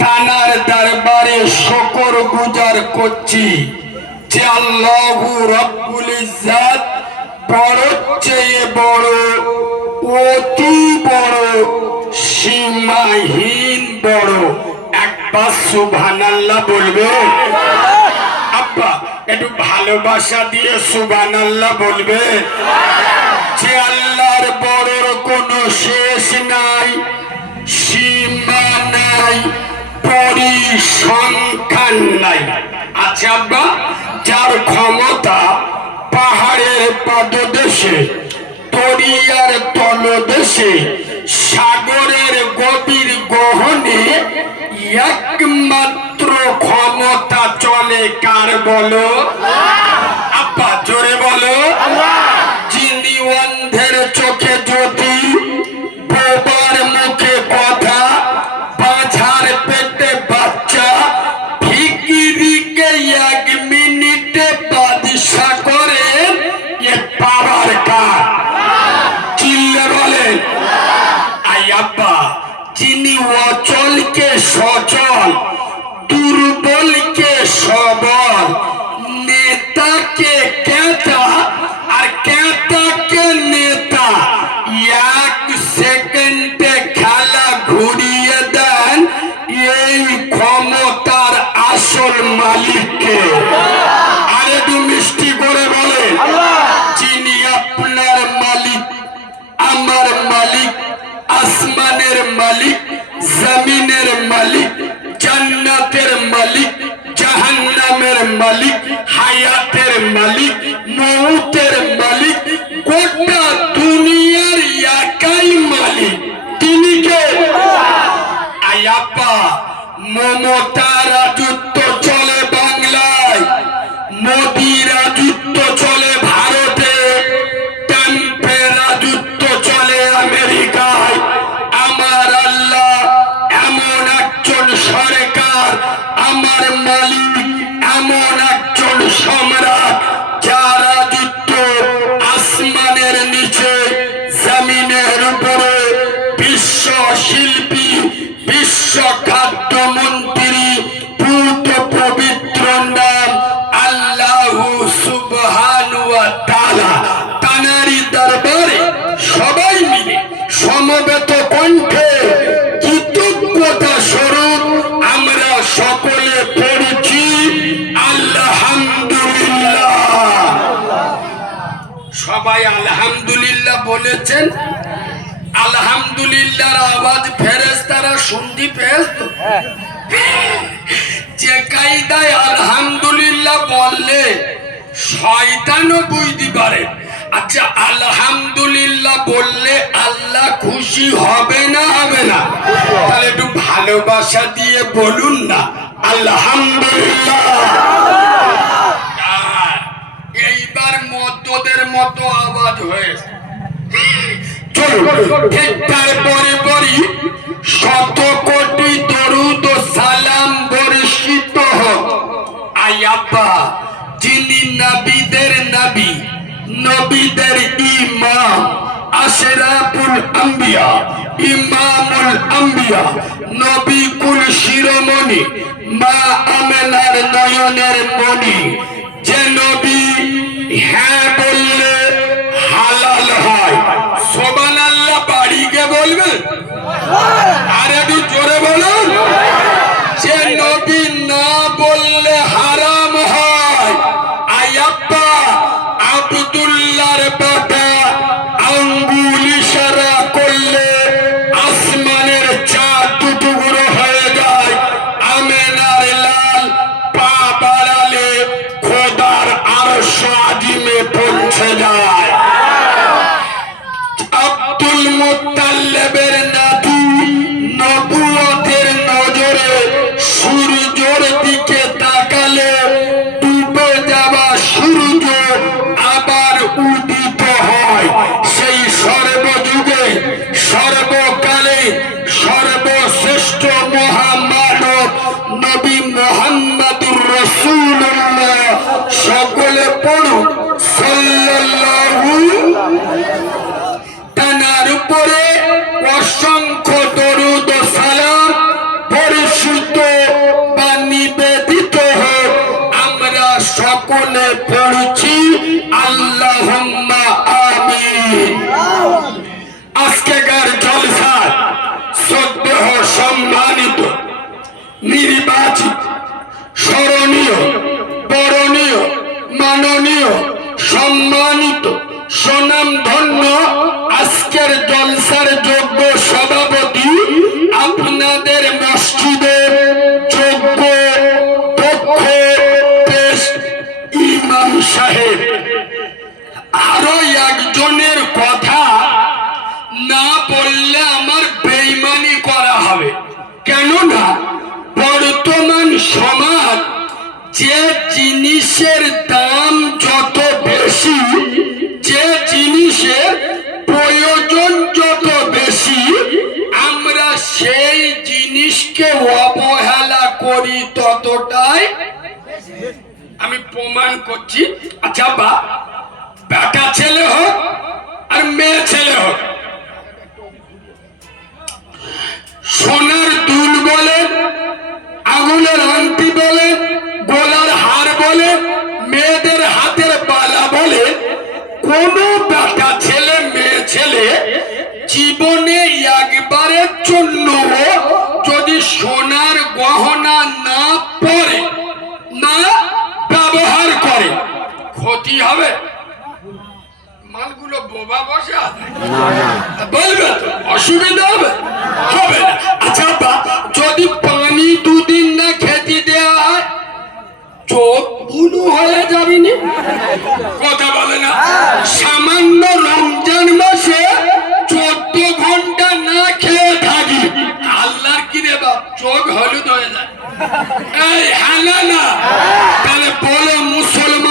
তানার দরবারে শকর গুজার করছি যে আল্লাহ রব্বুল ইজ্জাত বড় চেয়ে বড়, অতি বড়, সীমাহীন বড়। একবার সুবহানাল্লাহ বলবে। আব্বা, একটু ভালোবাসা দিয়ে সুবহানাল্লাহ বলবে। যে আল্লাহর বড়র কোনো শেষ নাই, সীমা নাই। পরিসংখ্যান নাই। আচ্ছা আব্বা, যার ক্ষমতা পাহাড়ের পাদদেশে, তরিয়ার তলদেশে, সাগরের গভীর গহনে একমাত্র ক্ষমতা চলে কার বলো? দুর্বলকে তিনি কে? আয়াপ্পা মমতা রাজত্ব বলেছেন আলহামদুলিল্লাহর আওয়াজ ফেরেস্তারা শুনতে পেয়েছ তো? যে কায়দায় আলহামদুলিল্লাহ বললে শয়তানও বুঝতে পারে। আচ্ছা আলহামদুলিল্লাহ বললে আল্লাহ খুশি হবে না হবে না? তাহলে একটু ভালোবাসা দিয়ে বলুন না আলহামদুলিল্লাহ এইবার মদ্যদের মতো আওয়াজ হয়েছে। চলো ঠিক তারপরে বলি শত কোটি দরুদ সালাম বর্ষিত হোক। আয়াব্বা যিনি নবীদের নবী, নবীদের ইমাম, আশরাফুল আম্বিয়া, ইমামুল আম্বিয়া নবী কুল শিরোমণি, মা আমেনার নয়নের মণি। যে নবী হ্যাঁ বললে সকলে জিনিসের দাম যত বেশি, যে জিনিসের প্রয়োজন যত বেশি, আমরা সেই জিনিসকে অবহেলা করি ততটাই। আমি প্রমাণ করছি। আচ্ছা বা, বেটা ছেলে হোক আর মেয়ে ছেলে হোক। সোনার দুল বলে আগুনের আংটি বলে গলার হার বলে মেয়েদের হাতের বালা বলে কোন বেটা ছেলে মেয়ে ছেলে জীবনে একবারের জন্য যদি সোনার গহনা না পরে না ব্যবহার করে ক্ষতি হবে? মালগুলো বোবা বসে আছে। বলবে তো অসুবিধা হবে? হবে না। আচ্ছা যদি পানি দুদিন না হয় চোখ বুলু হয়ে যাবি নি কথা বলে না। সামান্য রমজান মাসে চোদ্দ ঘণ্টা না খেয়ে থাকি। আল্লাহর কি রে বাপ? চোখ হলুদ হয়ে যায়। এই হানা না। তাহলে বলো মুসলমানের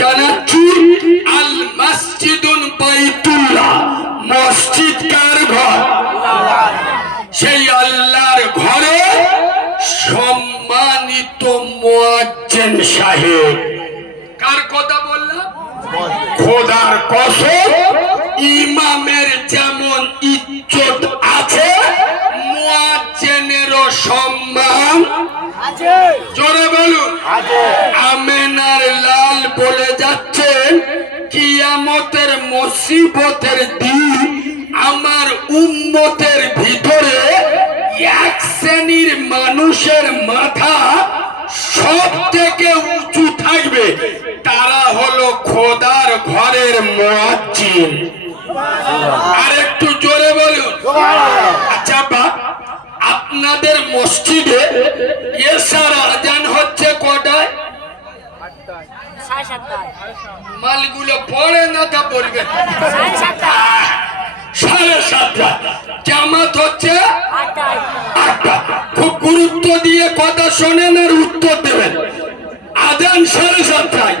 জানাচ্ছি আল মসজিদুন বাইতুল্লাহ। মসজিদ কার ঘর? সেই আল্লাহর ঘরে সম্মানিত মুয়াজ্জিন সাহেব। কার কথা বললাম? খোদার কসম জোরে বলুন। আমেনার লাল বলে যাচ্ছেন কিয়ামতের মুসিবতের দিন আমার উম্মতের ভিতরে এক শ্রেণির মানুষের মাথা সব থেকে উঁচু থাকবে। তারা হলো খোদার ঘরের মুয়াজ্জিন। আর একটু জোরে বলুন। আপনাদের মসজিদে এসার আজান হচ্ছে কটায়? মালগুলো পড়ে না তা আহ, সাড়ে সাতটা। জামাত হচ্ছে আটটা। খুব গুরুত্ব দিয়ে কথা শোনেন আর উত্তর দেবেন। আজান সাড়ে সাতটায়।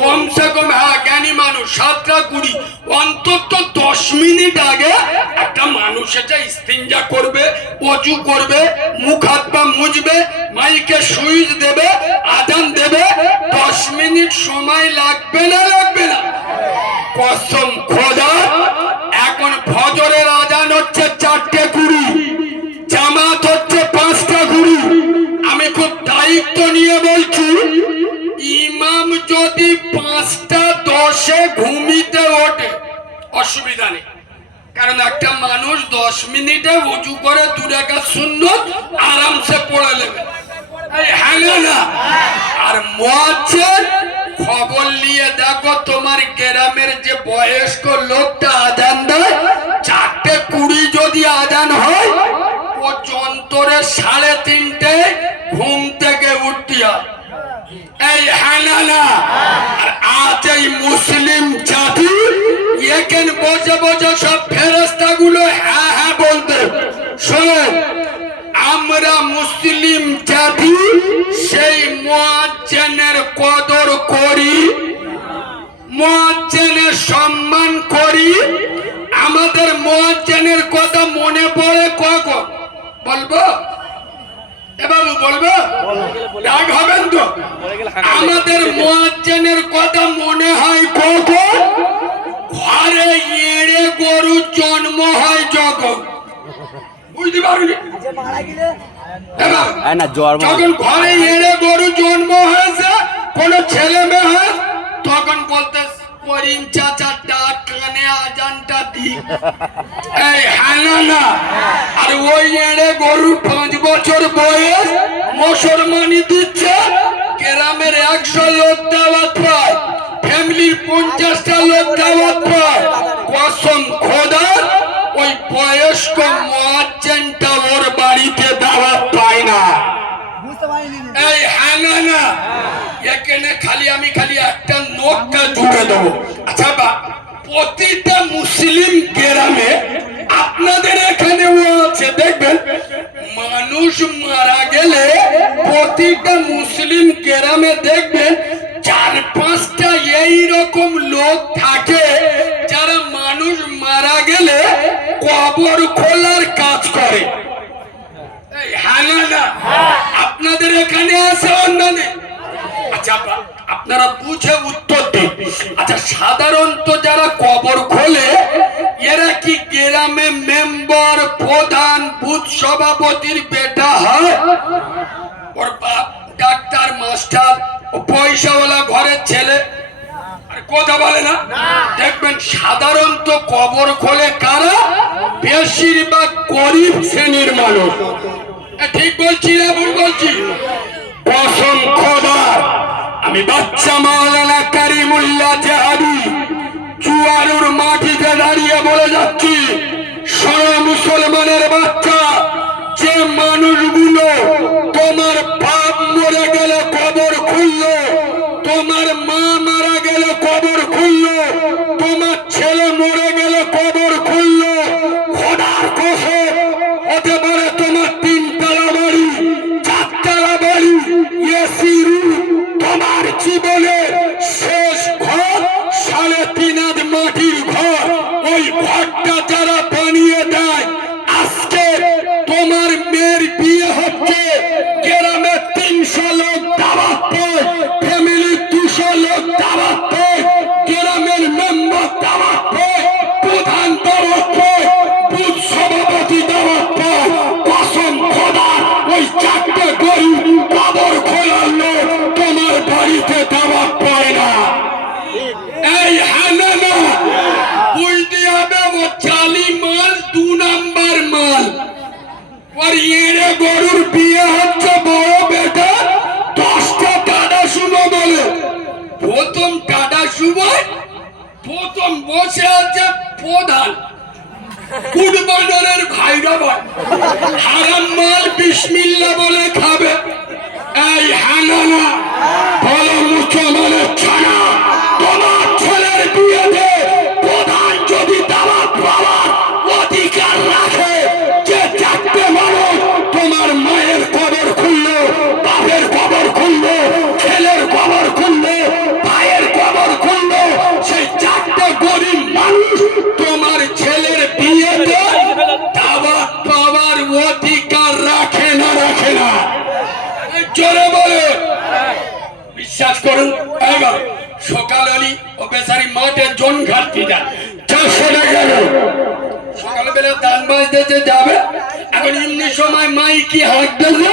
কমসে কম হ্যাঁ মানুষ, সাতটা কুড়ি। অন্তত দশ মিনিট আগে একটা মানুষ এটা ইস্তিনজা করবে, অজু করবে, মুখ হাত পা মুছবে মাইকে সুইচ দেবে, আদান দেবে, দশ মিনিট সময় লাগবে না লাগবে না? কসম খোদা, এখন ফজরের আজান হচ্ছে চারটে কুড়ি, জামাত হচ্ছে পাঁচটা কুড়ি। আমি খুব দায়িত্ব নিয়ে বলছি যদি পাঁচটা দশে ঘুমিতে ওঠে, অসুবিধা নেই। কারণ একটা মানুষ দশ মিনিটে উঁচু করে দু রেখা শূন্য আরামসে পড়ে নেবে। না? আর খবর নিয়ে দেখো তোমার গ্রামের যে বয়স্ক লোকটা আজান দেয়, চারটে কুড়ি যদি আজান হয় ও যন্ত্রের সাড়ে তিনটে ঘুম থেকে উঠতে হয়। এই হানানা আজ এই মুসলিম জাতি এখানে বসে বসে সব ফেরস্তা গুলো হ্যাঁ হ্যাঁ বলতে শোন, আমরা মুসলিম জাতি, সেই মুয়াজ্জিনের কদর করি, মুয়াজ্জিনের সম্মান করি। আমাদের মুয়াজ্জিনের কথা মনে পড়ে কখন? বলব? বাবু বলব? রাগ হবেন তো। আমাদের মুয়াজ্জিনের কথা মনে হয় কখন ঘরে এড়ে গরু জন্ম হয় যখন বুঝতে পারলি যখন ঘরে এড়ে গরু জন্ম হয়েছে কোন ছেলে মেয়ে হয় তখন বলতে করিম চাচা ডাক কানে আজানটা দি এই না আর ওই এড়ে গরু পাঁচ বছর বয়স, মুসলমানি দিচ্ছে, গ্রামের একশো লোক দাওয়াত পায়, ফ্যামিলির পঞ্চাশটা লোক দাওয়াত পায়। কসম খোদার, ওই বয়স্ক মোয়াজ্জেনটা ওর বাড়িতে দাওয়াত পায় না এই হানা না এখানে খালি আমি খালি একটা নোটটা ঢুকে দেবো। আচ্ছা বা প্রতিটা মুসলিম গ্রামে আপনাদের এখানেও আছে, দেখবেন? মানুষ মারা গেলে প্রতিটা মুসলিম গ্রামে দেখবেন চার পাঁচটা এই রকম লোক থাকে যারা মানুষ মারা গেলে কবর খোলার কাজ করে। হ্যাঁ আপনাদের এখানে আছে অন্যান্য? আচ্ছা আপনারা বুঝে উত্তর দিন। আচ্ছা সাধারণত যারা কবর খোলে এরা কি গ্রামে মেম্বার প্রধান বুথ সভাপতির বেটা হয়? ওর বাপ ডাক্তার মাস্টার ও পয়সাওয়ালা ঘরের ছেলে? আর কথা বলে না? দেখবেন সাধারণত কবর খোলে কারা? বেশিরভাগ গরিব শ্রেণির মানুষ। ঠিক বলছি না ভুল বলছি? কসম খোদার আমি বাচ্চা মাওলানা কারিমুল্লাহ জাহাবি চুয়ারুর মাটিতে দাঁড়িয়ে বলে যাচ্ছি সর মুসলমানের প্রথম বসে আছে প্রধান। ফুটবলের ভাইরা ভাই হারাম মাল বিসমিল্লা বলে খাবে। এই হানানা ফল মুসলমানের ছানা। বিশ্বাস করুন। এবার সকাল হলি ও বেচারি মাঠে জন ঘাটতি যায় চারশো টাকা সকালবেলা দান বাজতেছে যাবে। এখন এমনি সময় মাই কি হাঁটতে যে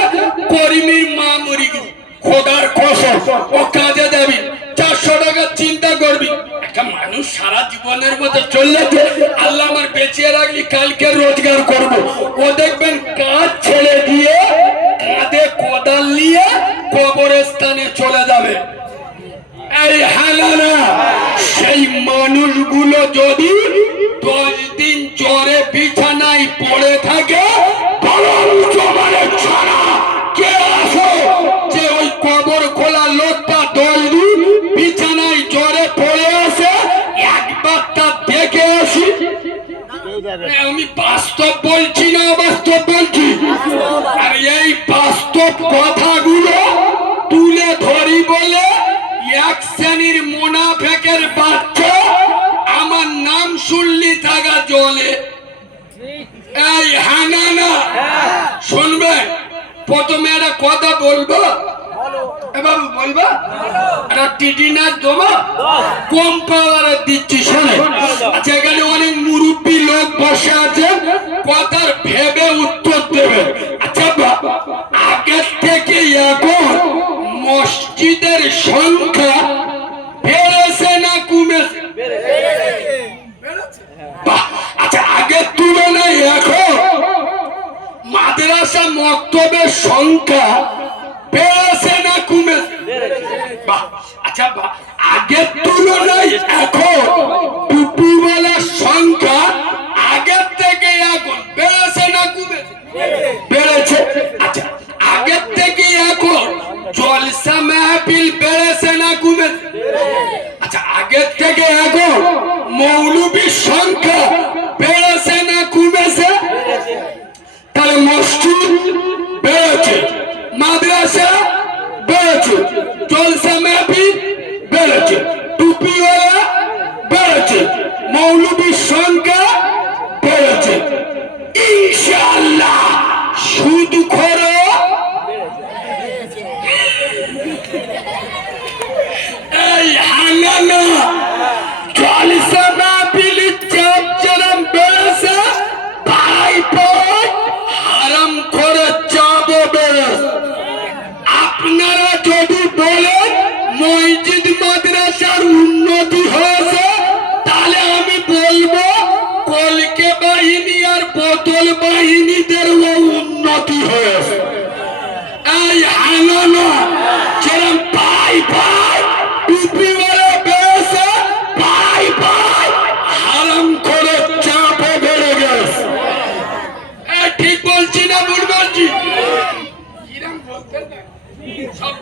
করিমির মা মরি গেছে খোদার কসম, ও কাজে দেবি চারশো টাকা চিন্তা করবি। একটা মানুষ সারা জীবনের মতো চললে আল্লাহ আমার বেঁচে রাখলি, কালকে রোজগার করব। ও দেখবেন কাজ ছেড়ে দিয়ে কাঁধে কোদাল নিয়ে কবরস্থানে চলে যাবে। এই হালানা সেই মানুষগুলো যদি এ বলবা? একটা টিটি নাচ দেবো কম পাওয়ার দিচ্ছি শোনে। আচ্ছা এখানে অনেক মুরব্বী লোক বসে আছে কথার ভেবে উত্তর দেবে। আচ্ছা আগের থেকে এখন মসজিদের সংখ্যা বেড়েছে না কমেছে আচ্ছা আগের তুলনায় এখন মাদ্রাসা মক্তবের সংখ্যা না বাহ, আচ্ছা বাহ, আগের তুলনায় এখন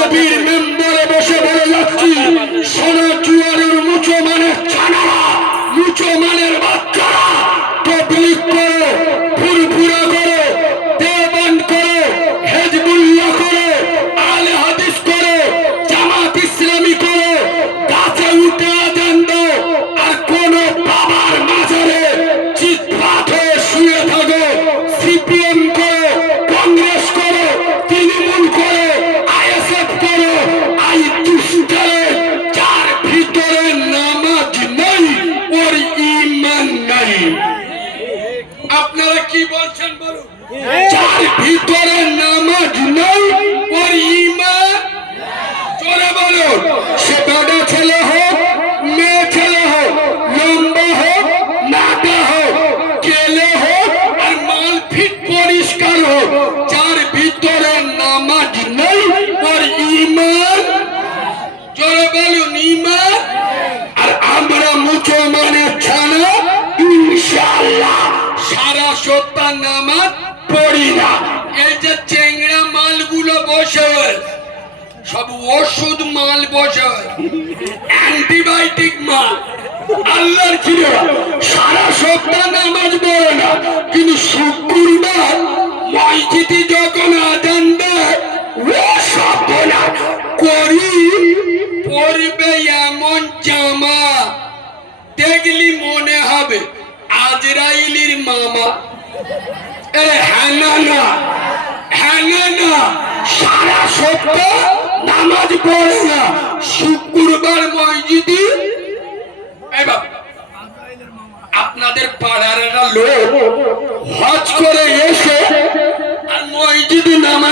নবীর যার ভিতরে নামাজ নেই ওর ইমা চলে বলুন সে অ্যান্টিবায়োটিক মাল আল্লাহর রে? সারা সপ্তাহ নামাজ পড়ে না। কিন্তু শুক্রবার মসজিদে যখন আজান দেয়, ও সব না করি পরবে এমন জামা। দেখলি মনে হবে আজরাইলির মামা। এ হ্যাঁ না। না হ্যাঁ না, সারা সপ্তাহ নামাজ পড়ে না। শুক্রবার মসজিদে আপনাদের পাড়ার লোক হজ করে এসে আর মসজিদে নামাজ